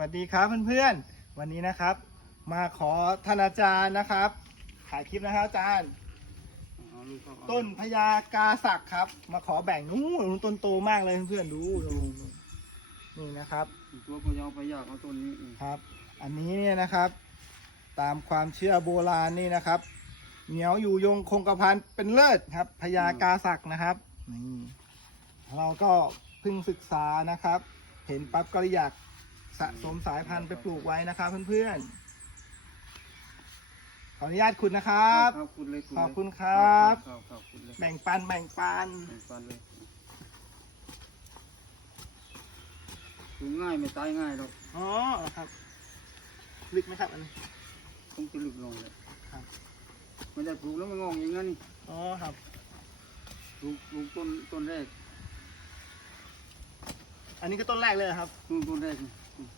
วัสดีครับเพื่อนๆ วันนี้นะครับ มาขอท่านอาจารย์นะครับ ถ่ายคลิปนะครับอาจารย์เอาลูกเข้าเอาต้นพญากาศักดิ์ครับ มาขอแบ่งนู้นต้นโตมากเลยเพื่อนๆดูดูนี่นะครับ ตัวพยาพยากเอาต้นนี้อืมครับ อันนี้เนี่ยนะครับ ตามความเชื่อโบราณนี่นะครับ เหนียวอยู่ยงคงกระพันเป็นเลิศครับพญากาศักดิ์นะครับนี่เราก็เพิ่งศึกษานะครับ เห็นปั๊บก็อยาก สะสมสายพันธุ์ไปปลูกไว้นะครับเพื่อนๆ ขออนุญาตคุณนะครับครับคุณเลยณเลยขอบคุณครับครับครับคุณเลยแบ่งปันแบ่งปัน แบ่งปันเลยปลูกง่ายไม่ตายง่ายหรอกอ๋อครับ ลึกไหมครับอันนี้คงจะลึกลงเลยครับ ไม่ได้ปลูกแล้วไม่งอกอย่างนั้นนี่อ๋อครับ ปลูกปลูกต้นต้นแรก อันนี้คือต้นแรกเลยครับ ต้นแรก